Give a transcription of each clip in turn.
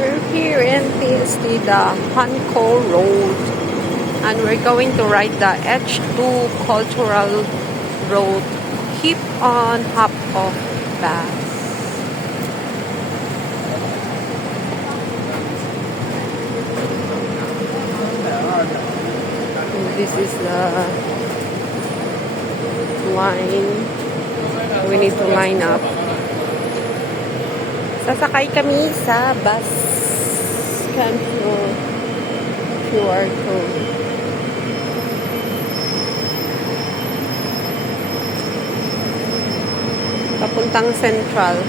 We're here in PST, the Hanko Road, and we're going to ride the H2 Cultural Road. Keep on hop off bus. This is the line. We need to line up. Sasakay kami sa bus. Scan through QR code. Papuntang Central.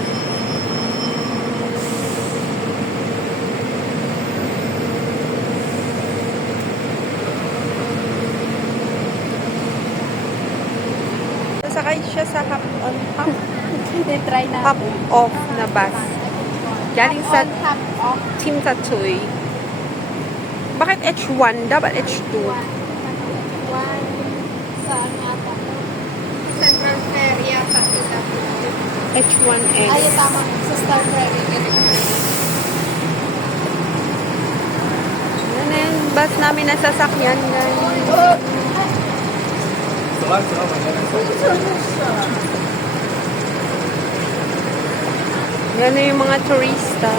Sasakay siya sa hop on hop. Try na. Hop off na bus. Galing sa Hop off. Team Tatoy. Bakit H1? Dapat H2. One. Saan yata? Central Ferry yata. H1S. Ay, tama. Sa Star Ferry. Yan na yung bus namin na sasakyan. Yan na yung mga turista.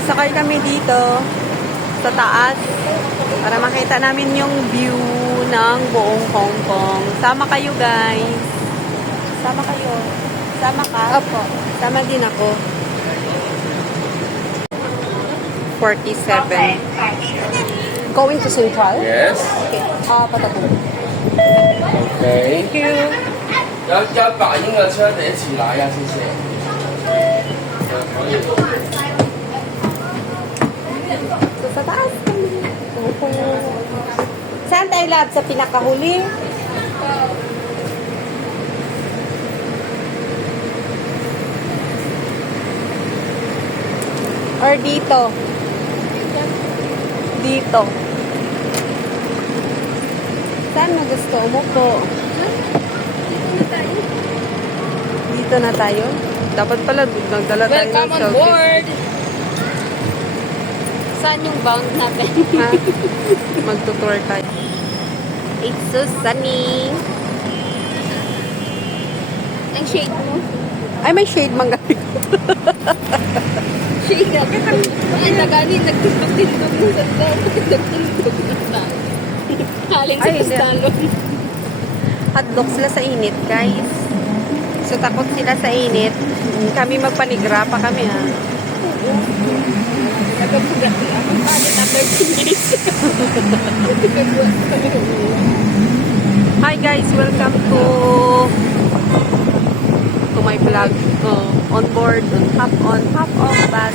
Sasakay kami dito sa taas para makita namin yung view ng buong Hong Kong. Sama kayo, guys. Sama kayo. Sama ka? Opo. Sama din ako. 47. Going to Central? Yes. Okay. Patato. OK。 Thank you. 有白英嘅車，第一次來啊，謝謝。可以。 So, sa taas kami. Saan tayo, lab? Sa pinakahuli? Or dito? Dito. Saan mo gusto mo po? Dito na tayo? Dapat pala nagdala tayo ng Welcome on selfie. board! Saan yung bound natin? Ha? Magtutour tayo. It's so sunny. Ang shade mo? Ay, may shade man gabi ko. Shade na. Ay, naganin. Nagtindog mo sa daw. Nagtindog mo sa haling sa Ay, hindi. pistalon. Hotdog sila sa init, guys. So, takot sila sa init. Kami magpanigra pa kami, ha. Nagabuga sila. Magpalit after 10 minutes. Hi, guys. Welcome to my vlog. On board, hop off bus.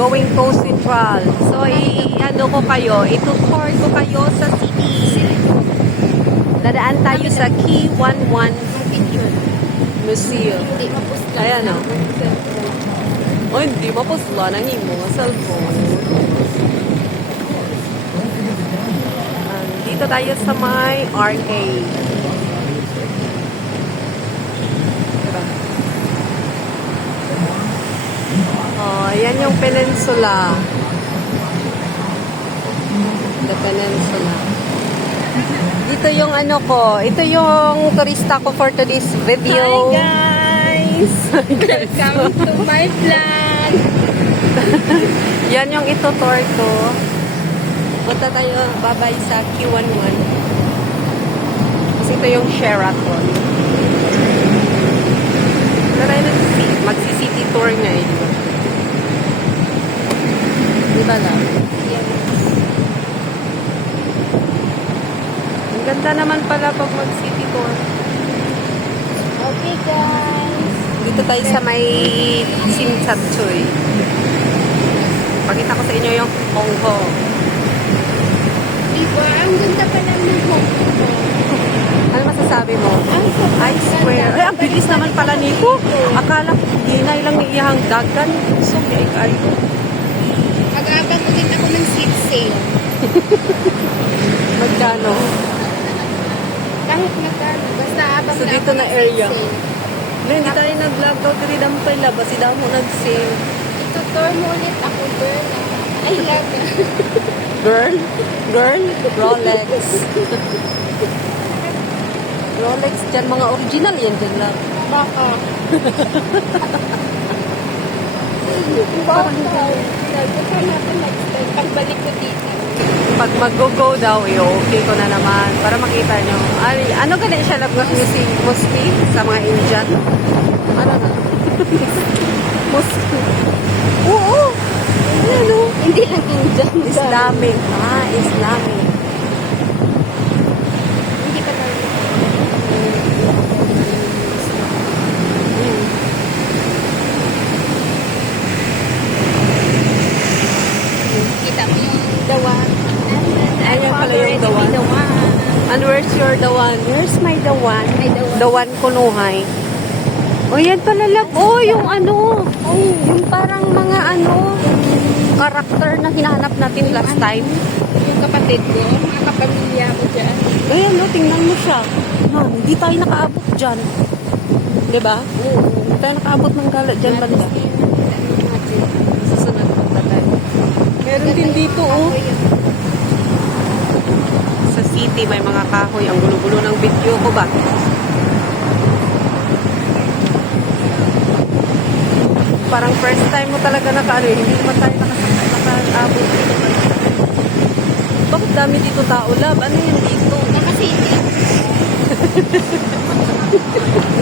Going to Central. So, ano ko kayo, itutour ko kayo sa city. Dadaan tayo sa Key 11 Museum. Hindi mapusla. Ayan, o. Oh, hindi mapusla ng imo cellphone. Dito tayo sa may arcade. Diba? Oh, ayan yung peninsula. The peninsula. Dito yung ano ko. Ito yung turista ko for today's video. Hi guys! Welcome to my vlog! Yan yung itutour ko. Punta tayo, babay sa Q11. Kasi ito yung Sheraton. Magsi-city tour nga eh. Di ba lang? Yes. Ang ganda naman pala pag mag-city tour. Okay guys! Dito tayo sa may Simsatchoy. Pakita ko sa inyo yung Hong Kong. Diba? Ang ganda pa lang ng Hong Kong. Ano masasabi mo? I swear. Ay, ang bilis naman pala nito. Akala ko, hindi na ilang iyahang dagan. So, may kayo. Mag-aabang ulit ako ng seat sale. magkano. Kahit magkano, basta abang So, dito na area. No, hindi tayo nag-vlog daw. Diri damo tayo labas. Si Damo nag-sale. Ito, tour mo ulit ako, girl. I love you. Girl? Girl? Rolex. Rolex dyan. Mga original yan dyan lang. Baka. Baka. Nagpunta natin next time. Pagbalik ko dito. Pag mag-go daw, okay ko na naman. Para makita nyo. Ay, ano ganun siya love mostly sa mga Indian? Ano na? Mostly. Oo. Ano? Hindi lang Indian. Islamic. Ah, Islamic. Hindi pa tayo. Hmm. Kita mo yung dawan. Ayan pala yung dawan. Dawan. And where's your dawan? Where's my dawan? May dawan. Dawan kunuhay. O yan pala love. Oh, yung ano. Yung parang mga ano, karakter na hinahanap natin last time. Yung kapatid ko, mga kapamilya mo dyan. Ayan, no, tingnan mo siya. Man, hindi tayo nakaabot dyan. Diba? Oo. Hindi tayo nakaabot ng gala dyan banda. Susunod pa tayo. Meron din dito, oh. Sa city, may mga kahoy. Ang gulo-gulo ng video ko ba? Parang first time mo talaga naka-ano, hindi naman tayo nakaabot dito. Bakit dami dito tao, love? Ano yan dito? Nakasiti.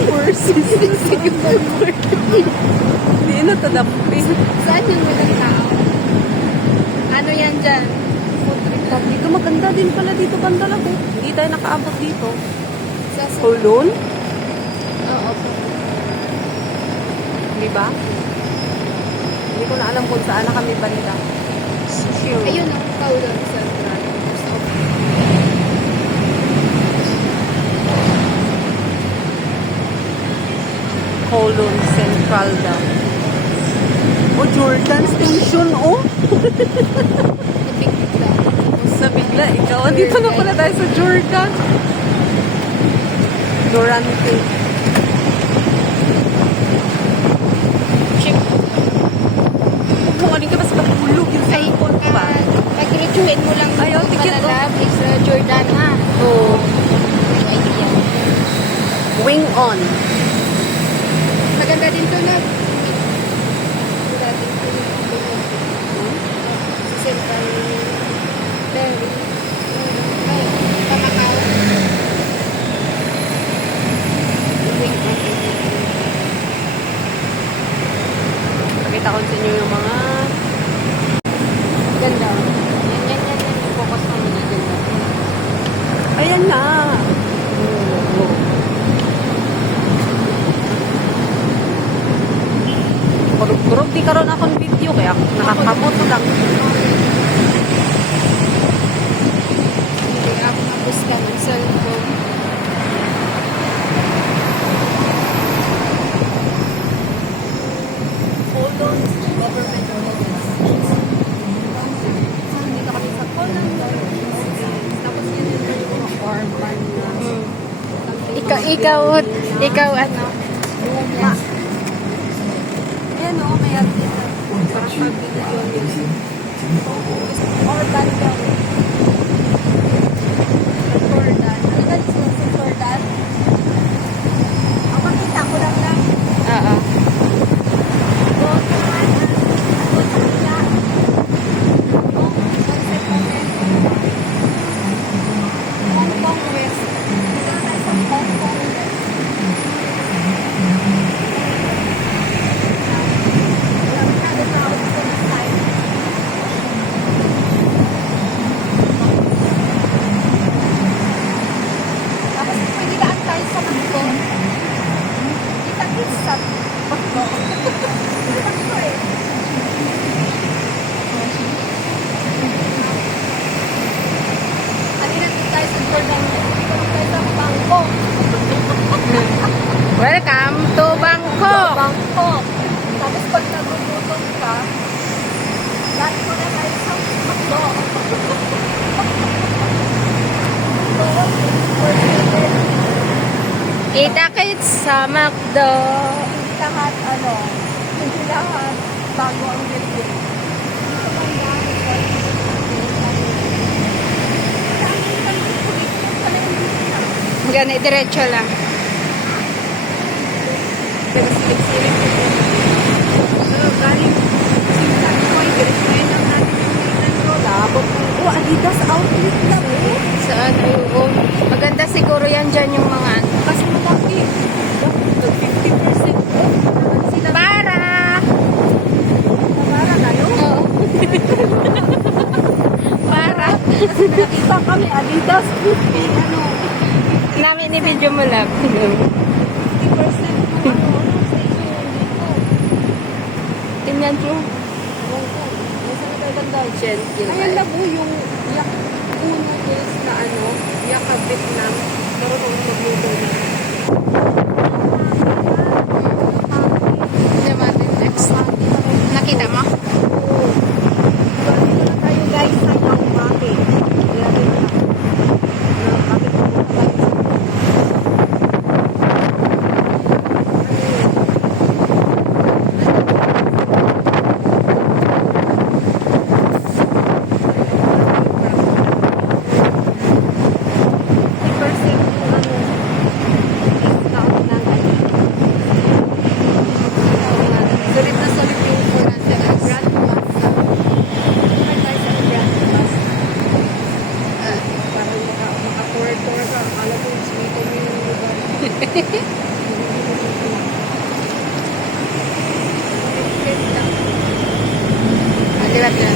Horses. Hindi na tadampi. Saan yung walang tao? Ano yan dyan? Dito maganda din pala dito banda lang. Hindi tayo nakaabot dito. Sa Kulon? Oo. Di ba? Hindi ko na alam kung saan na kami banda. Sure. Ayun ang Kowloon Central. Kowloon Central daw. O, Jordan Station, oh. Nabigla. Sa bigla, ikaw. Dito na pala tayo sa Jordan. Durante. Chip. Kung ano ka mas kapulog yung Ay, cellphone ko ba? pag-retuin mo lang Ayaw, dito tikit, palalab is Jordana. Oo. May idea. Wing on. Maganda din to na. Maganda din to sa Central Berry. Ay, Pamakaw. Wing on. Pakita ko sa inyo yung mga Ganda. Yan. Focus mo na ganda. ayan na. Kurog-kurog di karon akong video kaya nakakamot lang. Hindi ako mabusta ng cellphone. Hold on government dito kami sa Conan. Tapos yun yung mga orban na Ikaw ano? luma. Ayan o, may artista. Parang pag-video yun. Orban daw. Jordan. Ano na si Jordan? Ang makita ko lang lang. Oo. Welcome to Bangkok! Bangkok. Tapos pag nagugutom ka, dati ko na tayo sa McDo. Kita kits sa McDo. Lahat, hindi lahat bago ang building. Ganit, diretso lang. Pero silip-silip ito. Galing Sintan Point, diretsuhin lang natin yung mainland road. Abot mo. Oh, Adidas outlet lang eh. Saan? Ayun. Maganda siguro yan dyan yung mga ano. Kasi malaki. 50% off. Sila Para! para kayo. Oo. Para! Kasi nakita kami Adidas 50, Namin ni video mo lang. 50% ng sa inyo dito. Tingnan nyo. Nasaan tayo ganda? Gentle. Ayan lang po yung yak uno days na yaka Vietnam. Marunong magluto na. Natin next. Nakita mo? Dito na tayo guys sa Yang Maki. Grabe na. Bakit pumunta tayo sa sulit na sulit yung Grand Bus. Tayo sa Grand Bus. Parang maka-tour-tour ka. Akala ko yung sweeto mo yung lugar. Liwat yan.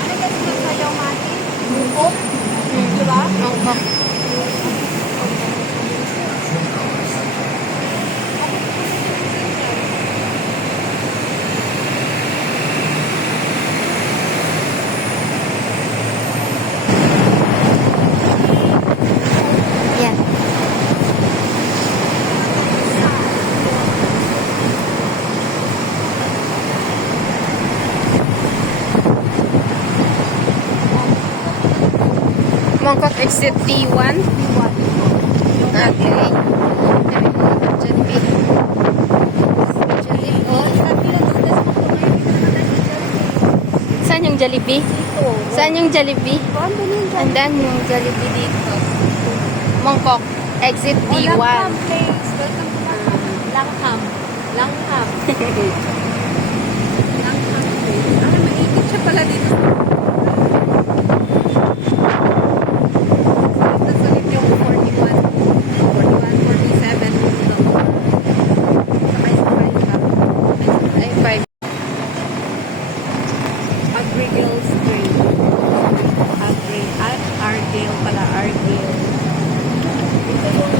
Ano kasi magsayaw mati? Bukok? Diba? Mangkok. Yan. Mongkok exit D1. Okay. Jollibee. Saan yung Jollibee? Saan yung Jollibee? Andan yung Jollibee dito. Mongkok exit D1. Langham place. Welcome to Langham. Langham. Langham place. Mainit siya pala dito. Sulit yung 41. 41, 47. Sakay-sakay ka. Ay, 5. Agrigale Street. Argale pala. Argale. Ito yung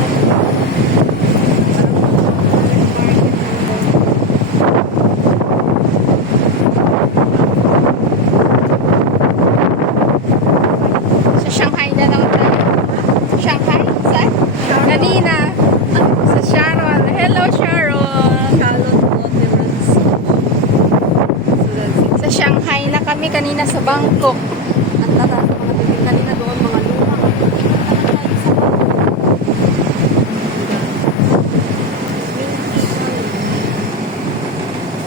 Sa Shanghai na lang tayo. Shanghai? Saan? Kanina. Sa Sharon. Hello, Sharon. Calon Waterlands. So that's it. Sa Shanghai na kami kanina sa Bangkok. Ang tata sa mga bibig kanina doon mga luma.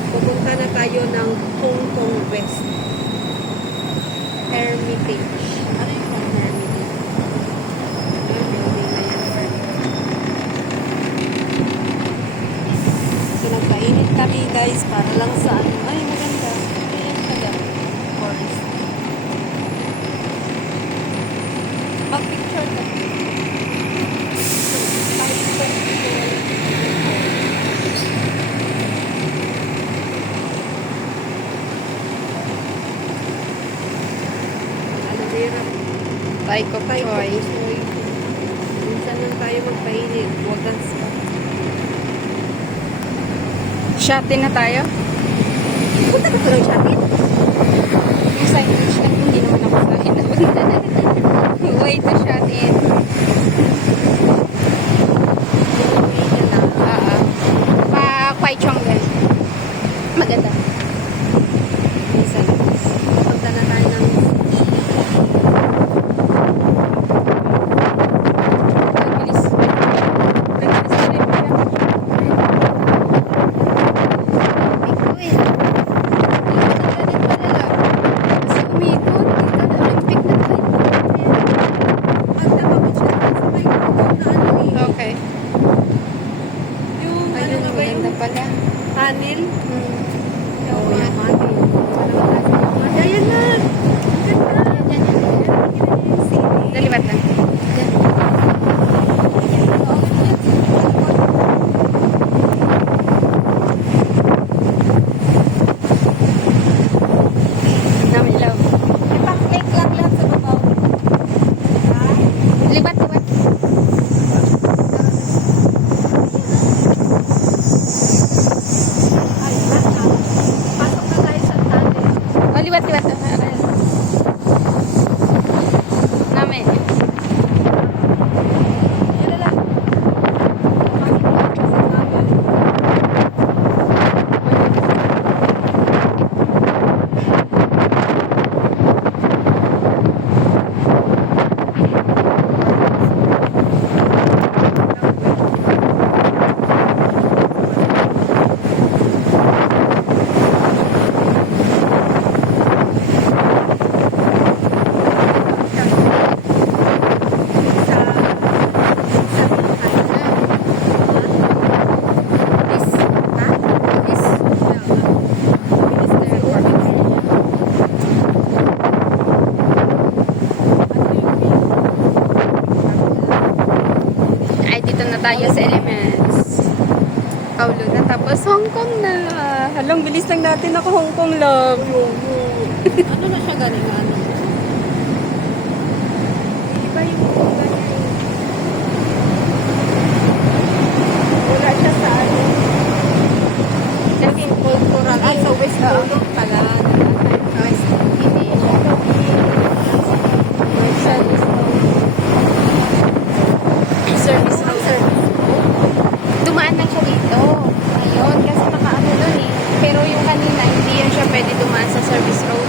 Pupunta na tayo ng Hong Kong West. Hermitage. Ano yung Hermitage? Yung building na yan, So nagpainit kami guys para lang sa ano. Ay maganda. Ayan pala. Forest. Mag-picture ka. Aladera. Taiko Tay ko. Choy. Minsan lang tayo magpainit. Wagas pa. Shopping na tayo. Punta ka to ng shopping? Yung signage na hindi naman ako kain. Way to shopping. Pa Kwai Chong din. Maganda. Minsan. Punta na tayo liwat-liwat. Nami. Ay, dito na tayo sa Elements. Paulo na, tapos Hong Kong na. Halang bilis lang natin ako Hong Kong love. Ano na siya galing? Ano? Iba yung Wala siya sa ano. kasi cultural. Ay, sa West Coast pala. Guys, hindi siya service road. Dumaan lang siya dito. Ayun, kasi nakaano doon eh. Pero yung kanina, hindi yan siya pwede dumaan sa service road.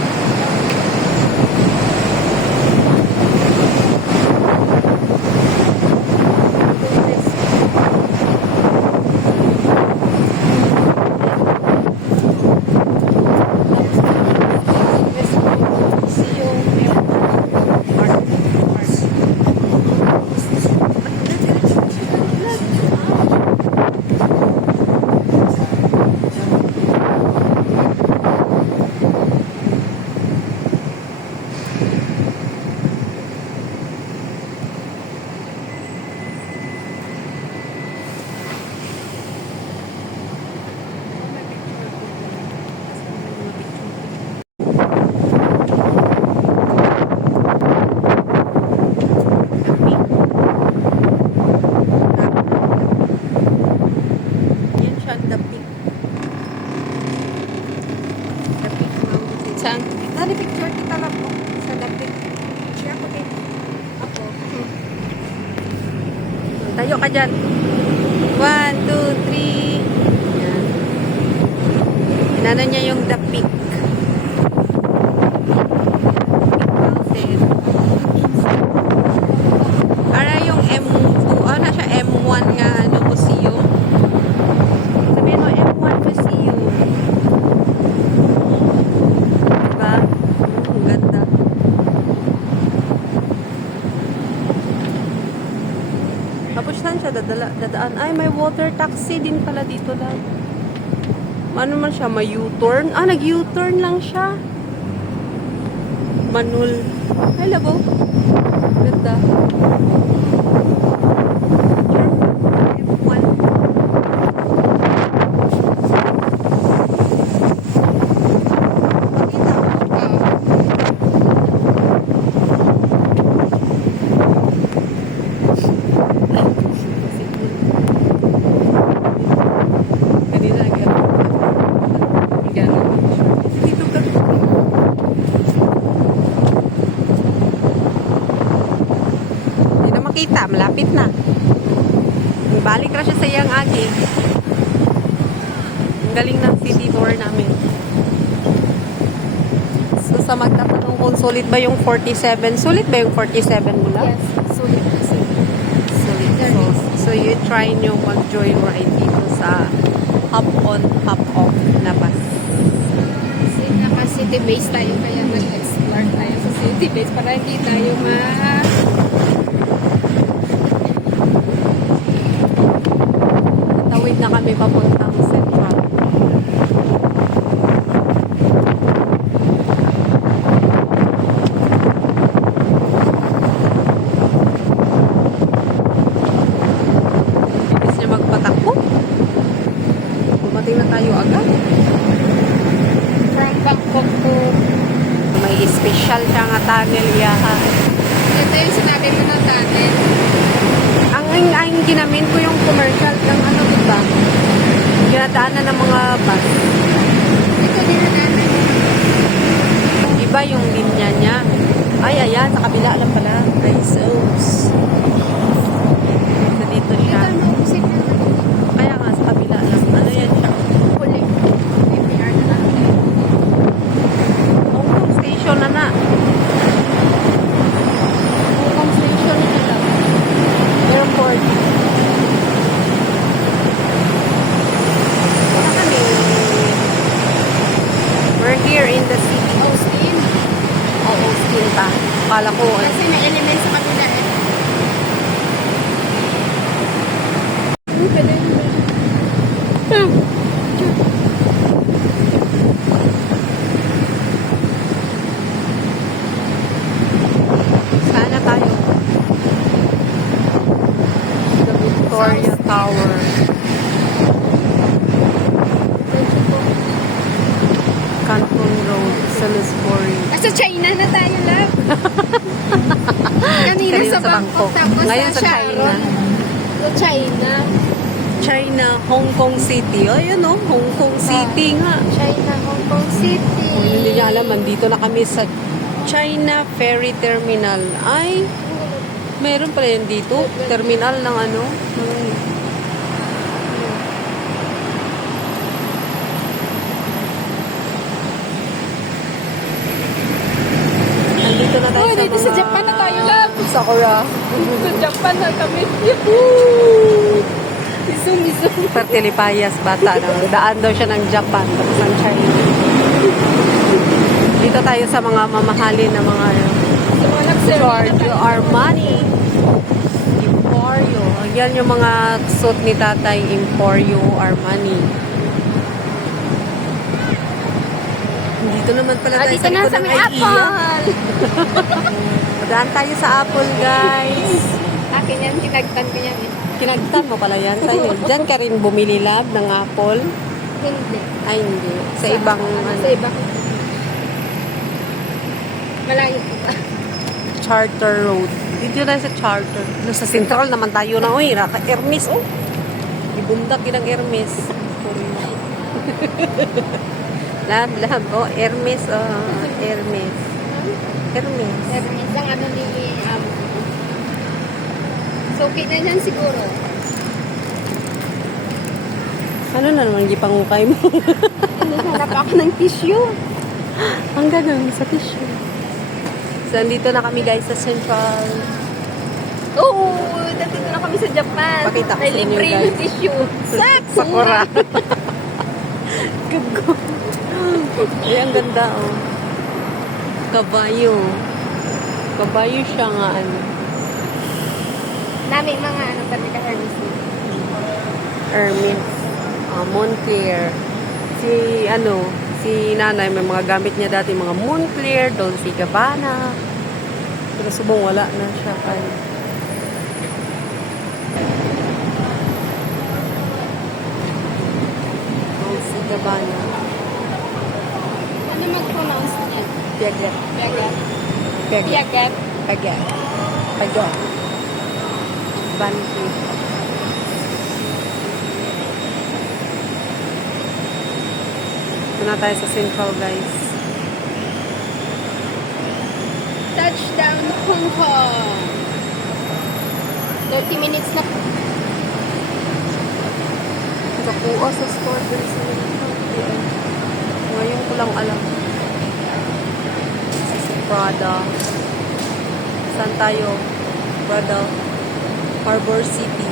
Yan siya, the peak. The peak mountain. Saan? Dali, picture kita lang po. Sa the peak. Share ko din. Ako. Tayo ka dyan. 1, 2, 3. Yan. Inano niya yung the peak. Peak mountain. Para yung M2, na siya M1 nga, ano, museum. Sabihin mo, M1 museum. Diba? Ang ganda. Tapos saan siya dadaan? Ay, may water taxi din pala dito lang. Ano man siya? May U-turn? Ah, nag-U-turn lang siya. Manul. Ay, labo. Ganda. M1. Makita mo? Kanina, gano'n. Dito ka. Hindi na makita. Malapit na. Balik na siya sa iyang agi. Ang galing ng city tour namin. So, sa magtatanong kung sulit ba yung 47? Sulit ba yung 47 mo lang? Yes, sulit kasi. Sulit. So you try nyo mag-joyride dito sa hop-on, hop-off na bus. Kasi naka-city base tayo, kaya nag-explore tayo sa city base para hindi tayo Tawid na kami papuntang Central. Bilis niya magpatakbo. Dumating na tayo agad. from Bangkok to... May special siya nga tunnel yaha. Ito yung sinabi mo na tunnel. Ang ginamin ko yung commercial ng ano, diba? Ginadaanan ng mga bus. Ito din na natin. sa kabila lang pala. Ay, sus. So, dito siya. Ito, mausip na natin. Kaya nga, sa kabila lang. Ano yan siya? Kulit. PPR na lang. Hong Kong Station na na. Hong Kong Station na lang. Airport. Wala kami. We're here in the city. Austin. Oh, Austin pa. Kala ko, Kasi may element sa kabila eh. sana tayo. The Victoria Tower. Canton Road, Salisbury. Sa China na tayo, love. Kanina Kanina sa sa Bangkok, Bangkok. tapos Ngayon sa Sharon. China. Sa China. China, Hong Kong City. Oh, yun oh, Hong Kong City nga. China, Hong Kong City. Oh, hindi niya alam, andito na kami sa China Ferry Terminal. Ay, meron pala yan dito. Terminal ng ano. Nandito na tayo Oh, sa dito mga... sa Japan na tayo, love. Sakura. Sa Japan na kami. Yahoo! Isum. Pertilipayas bata. Daan daw siya ng Japan. Tapos ng China. Dito tayo sa mga mamahalin na mga Sa mga nag-serve. Giorgio Armani. Emporio. Yan yung mga suit ni tatay. Emporio Armani. Dito naman pala tayo Dito na likod sa ng may IKEA. Apple. Daan tayo sa Apple, guys. Akin yan, tinagtan ko yan. Kinagtan mo pala yan sa'yo. Diyan ka rin bumili, lab, ng Apple. Hindi. Ay, hindi. Sa ibang, Sa ibang. Malayo po ba? Charter Road. Dito na sa Charter. No, sa Central naman tayo na. Uy, Hermes, oh. Ibundak yun ang Hermes. Lab. Oh, Hermes, oh. Hermes. Hermes. Hermes ang ano ni so, okay na yan siguro. Ano na naman gipangukay mo? Hanap ako ng tissue. Ang ganun, sa tissue. So, andito na kami guys sa Central. Oo, dito na kami sa Japan. Pakita ko may sa inyo, libre guys. yung tissue. Sakura. Gago. Ay, ang ganda, oh. Kabayo. Kabayo siya nga, ano. Namin mga ano pati ka Hermes. Hermes. Moncler. Si nanay, may mga gamit niya dati, mga Moncler, Dolce Gabbana. Pero subong wala na siya. Ay. Dolce Gabbana. Ano mag-pronounce niya? Piaget. Piagat. Piaget. Piagat. Piaget. Piaget. Van Cleef. Ito na tayo sa Central, guys. Touchdown Hong Kong. 30 minutes na po. Nakakuha sa store din sa Central. Ngayon ko lang alam. Sa Prada. Saan tayo? Prada. Harbor City.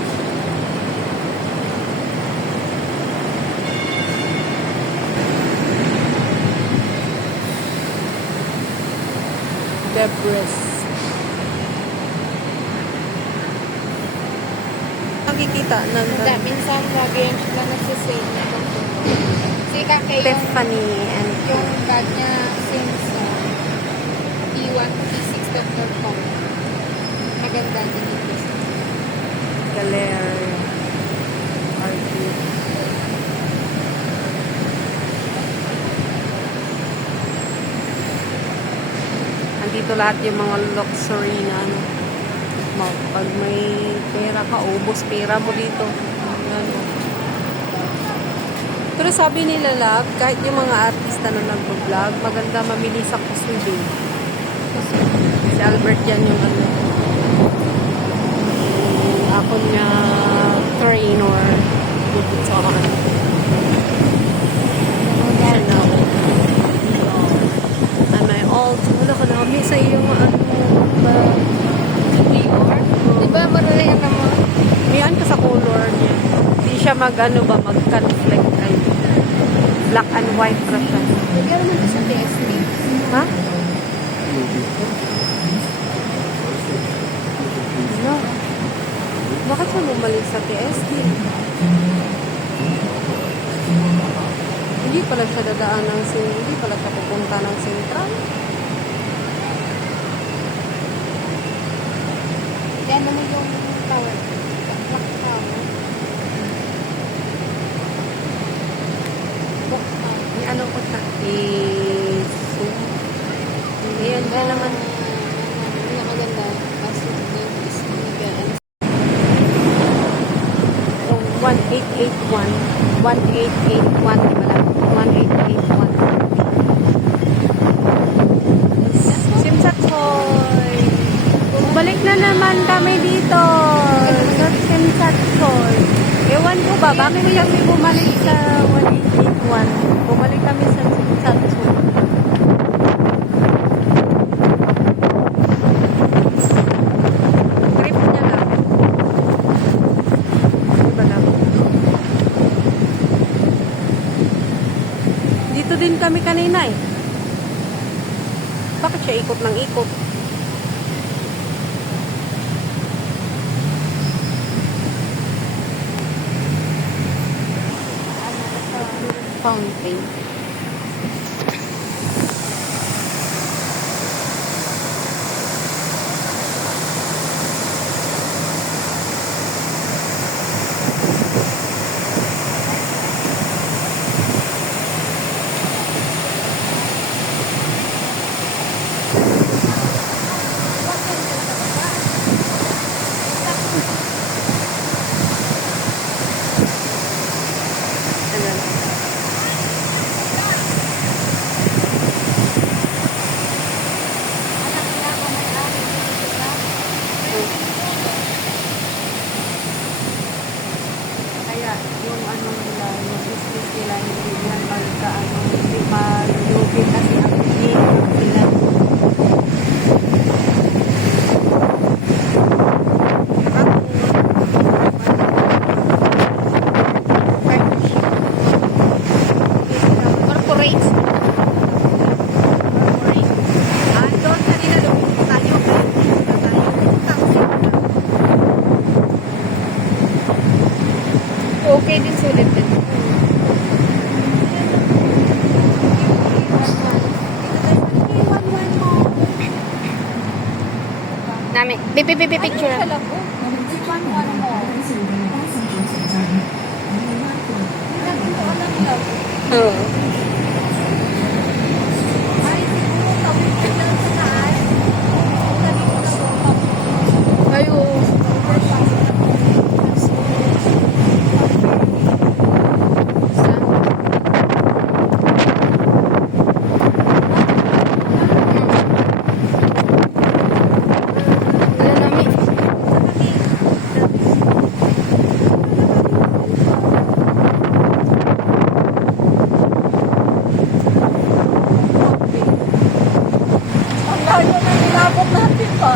Debris. Nakikita ng Minsan lagi yan sila nagsisale na si Kake yung Tiffany and bag niya since T1, T6.com. Maganda din ito. Gallery. Artist. Andito lahat yung mga luxury na ano. Pag may pera ka, ubos pera mo dito. Ano. Pero sabi nila, love, kahit yung mga artista na nag-vlog, maganda mamili sa Kusubing. Si Albert yan yung ano. Ako niya trainer. So, siya na. And my alt. Wala ka namin sa iyo ano ba? Di ba marami yan naman? Yan ka sa color niya. Hindi siya mag-ano ba, mag-conflict. Ay, black and white ka siya. Nagyaro mo sa TST. Ha? Ano? Bakit siya bumalik sa TSD? Hindi pala siya dadaan ng hindi pala siya pupunta ng Central. Yan naman yung tower. Black tower. Black tower. May ano ko siya? I-zoom. Ayan, kaya naman. Ang maganda. Kasi doon is nag-aan. So, 1881. 1881 pala. 1881. Simsatsoy. Bumalik na naman kami dito. Sa Simsatsoy. Ewan ko ba, bakit kami bumalik sa 1881? Bumalik kami sa Simsatsoy. Trip niya lang. Diba lang? Dito din kami kanina eh. Bakit siya ikot ng ikot? Fountain. Kaya yung ano nila, yung business nila, hindi yan magkaano, hindi malulugin kasi ang hindi sila. Corporates. Doon kanina lumipit tayo. Okay din, sulit din. Nami. Picture. Oo. Ayo. Ang layo na nilabot natin pa.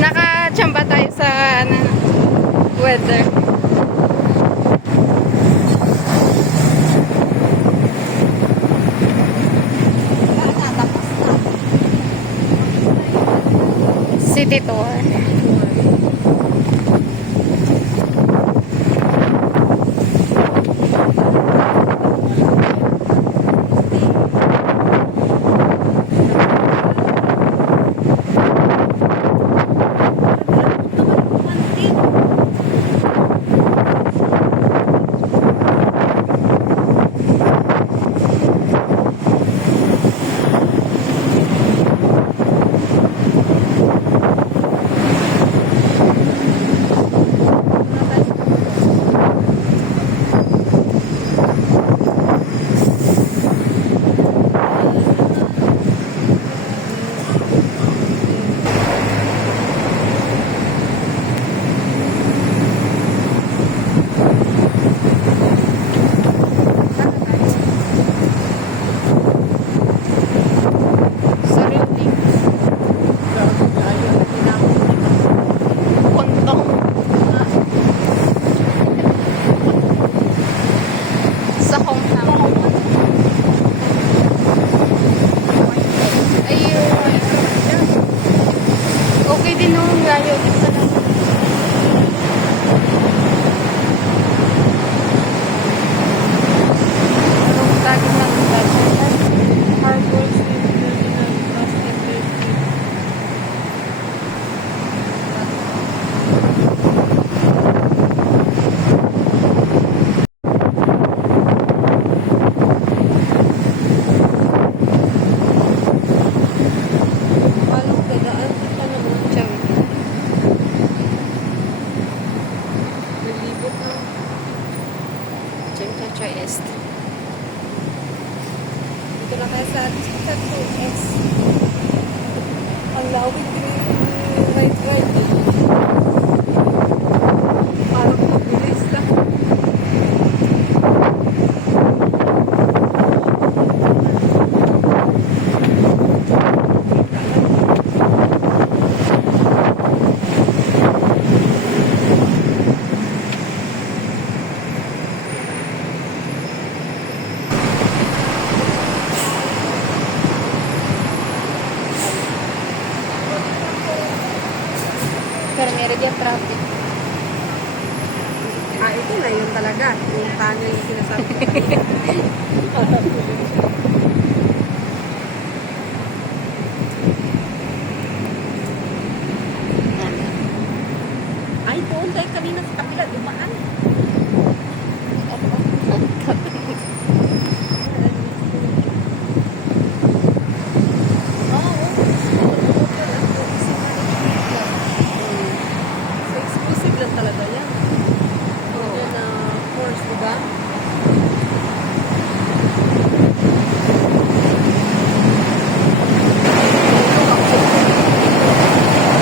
Nakachamba tayo sa weather. City tour. na kaya sa 2S. Ang lawig din yung ride. Parang mabilis lang. Pero meron din traffic. Ito na yun talaga. Yung tanyo yung sinasabi ko kanina. Ay, doon tayo kanina sa kabila. Dumaan. So, exclusive lang talaga yan. Yan na course, diba?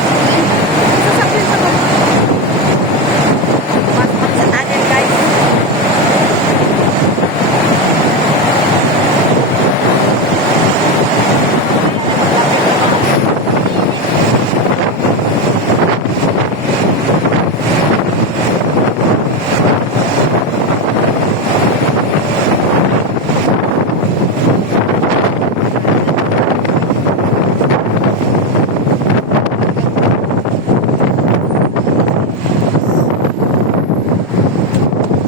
Sasakyan sa baba. Pasok sa tunnel, guys.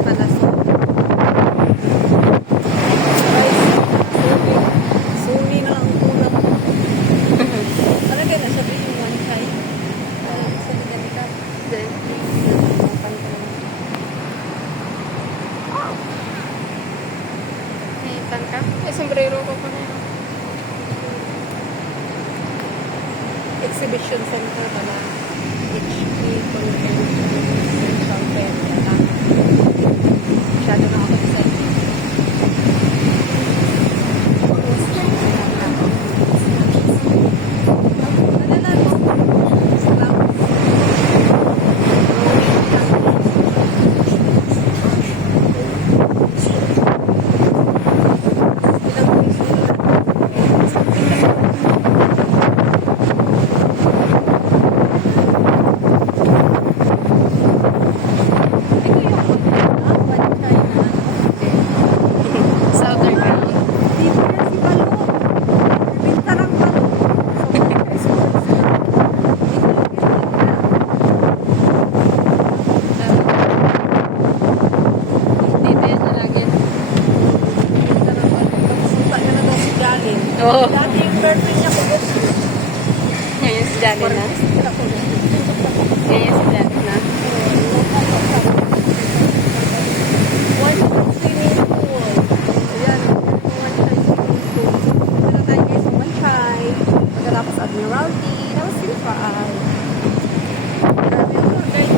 Palasok. Guys, sumi na ang kulang. Talaga na sabi yung one time. Sa ganito. Then, Nahitan ka? Eh, sombrero ko pa na yun. exhibition center pala. HP Convention Center. Masyado na ako excited. Madala, no? Sarap. Ilang piso na. Southern Ground. Dito yan si Balo. Pinta lang Balo. Dito yan na lagi. Pinta lang Balo. Suka na na daw si Jalin. Oo. Dati yung girlfriend niya ko gusto. Ngayon si Jolly na. Ngayon si Jolly na. One swimming pool. Ayan. One swimming pool. Punta na tayo guys sa One Chai. Pagkatapos Admiralty. Tapos Silfraal. Grabe ako guys.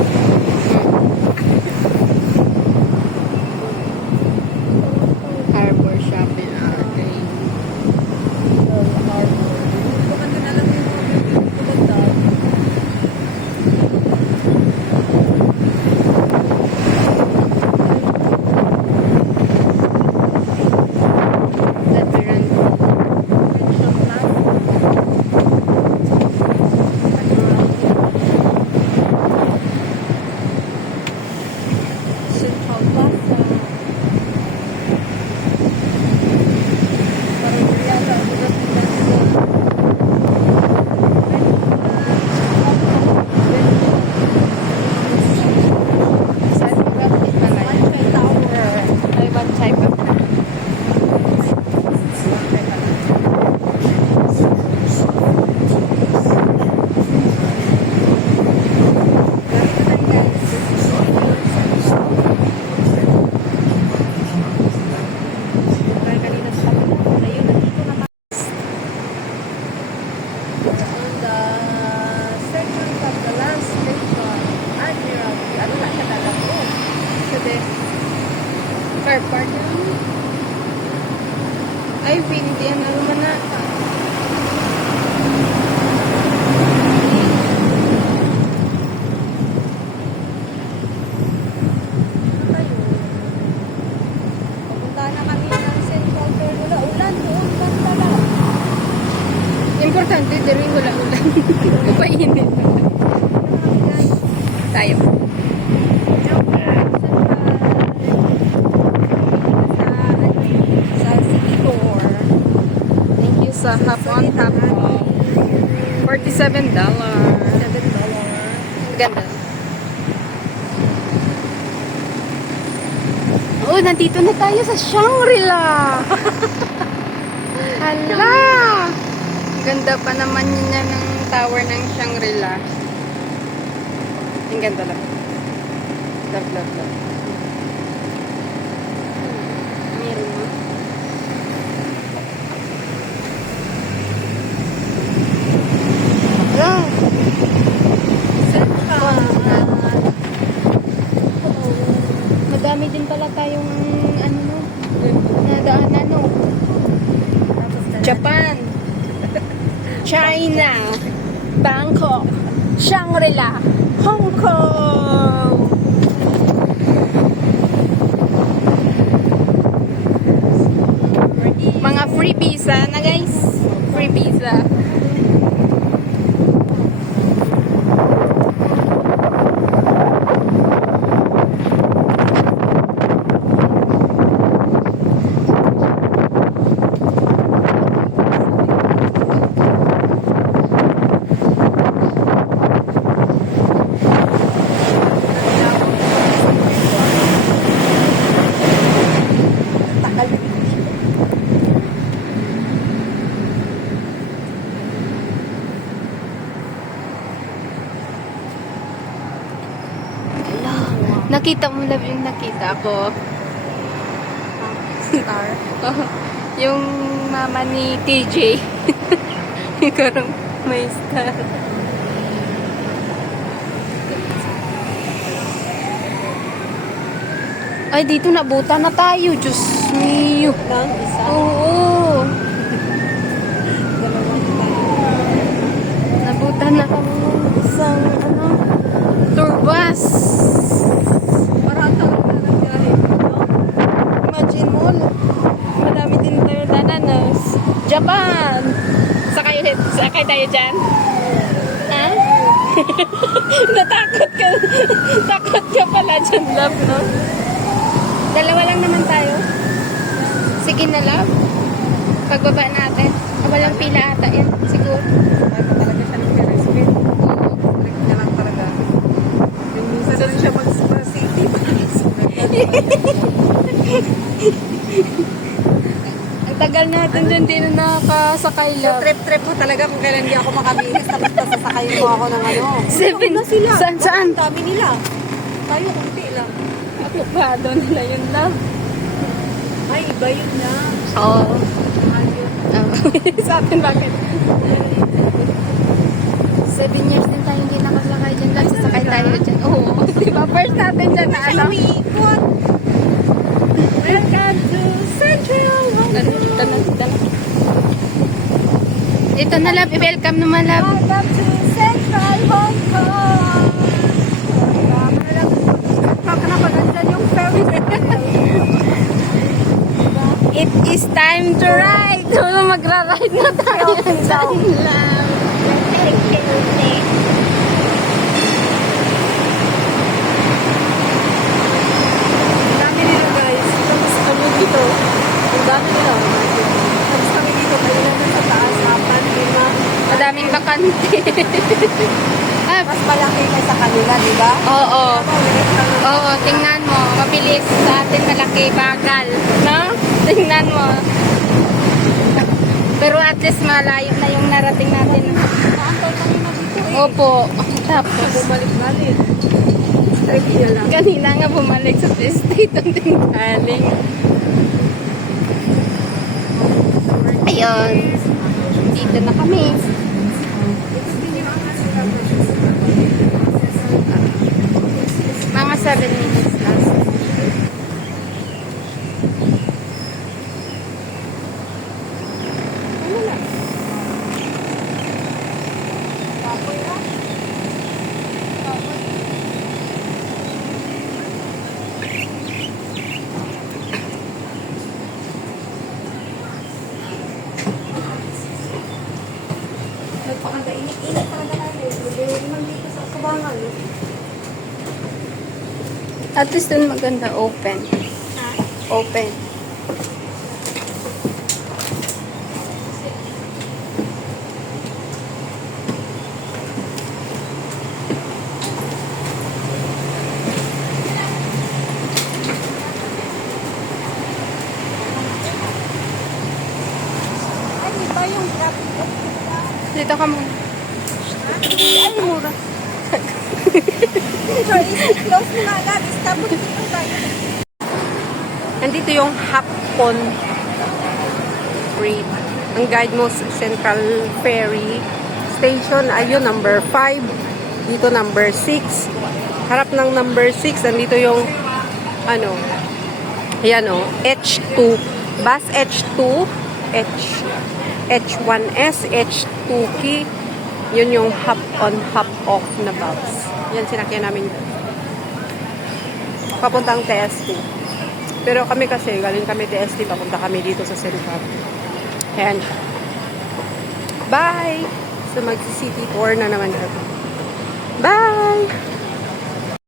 Harbor Shopping. Okay. Kumanda na lang yung mga tulad daw. Ay, hindi. Ano naman na? Pupunta na kami ng Central Terminal. Ulan, doon basta lang. Importante, din wala ulan. Painit. Tayo. Sa City Tour. Thank you sa Hop on Hop off. $47. $7. Ganda. Oh, nandito na tayo sa Shangri-La. Hala! Ganda pa naman niya ng tower ng Shangri-La. Ang ganda lang. Love, love, love. Meron mo. Wow! Madami din pala tayong ano no, nadaanan no. Japan, China, Bangkok, Shangri-La, Hong Kong. Mga free visa na guys. Free visa. Nakita mo lang yung nakita ko. Star. Yung mama ni TJ. Karang may star. Ay, dito nabuta na tayo. Diyos mio. Lang, isa. Oo. Dalawang tayo. Nabuta na kami ng isang ano, tour bus. Parang taon na nangyari. Imagine mo, madami din tayo dananas. Japan! Sakay tayo dyan? Ha? Natakot ka. Takot ka pala dyan, love, no? Dalawa lang naman tayo. Sige na, love. Pagbaba natin. Walang pila ata yan, siguro. Ay, talaga siya ng respect. Strict niya lang talaga. Yung minsan na rin siya mag-spa city. Ang tagal natin dyan, di na nakasakay, So, love. trip-trip ko talaga kung kailan di ako makabihis. Tapos sasakayin mo ako ng ano. Seven. Na sila. Saan? Ang dami nila. Tayo, kunti lang. Apupado nila yun, love. Ay, iba yun na. Oo. Ayun. Sa atin, bakit? 7 years din tayo hindi nakasakay dyan. Love, sasakay tayo dyan. Oo. Diba? First natin dyan na ano? Umiikot. Welcome to Central Hong Kong. Dito na. Ito na, love. I-welcome naman, love. Welcome to Central Hong Kong. Napakaganda yung ferry. It is time to ride. Magra-ride na tayo. Dyan, love. Ang dami nila guys. Tapos ano dito? Ang dami nila. Tapos kami dito. Tayo naman sa taas. 8, 5. Madaming bakante. Mas malaki kaysa kanila, di ba? Oo. Oo, tingnan mo. Mabilis sa atin malaki bagal. No? Tingnan mo. Pero at least malayo na yung narating natin. Naantay kami na dito eh. Opo. Tapos, Bumalik-balik. Straight niya lang. kanina nga bumalik sa state ang tinggaling. Ayun. Dito na kami. Mga 7 minutes lang. Nagpakanda, init-init pa na tayo. Naman dito sa kabangan. At least dun maganda, open. Open. Dito ka muna. Ay, mura. Close mo nga lang. Tapos dito tayo. Nandito yung Hapon Bridge. Ang guide mo sa Central Ferry Station. Ayun, number 5. Dito, number 6. Harap ng number 6. Nandito yung, ano, ayan o, H2. Bus H2. H1S, H2K. Yun yung hop-on, hop-off na bus. Yan, sinakyan namin. Papuntang TST. Pero kami kasi, galing kami TST, papunta kami dito sa Central. Ayan. Bye! So, mag-city tour na naman kami. Bye!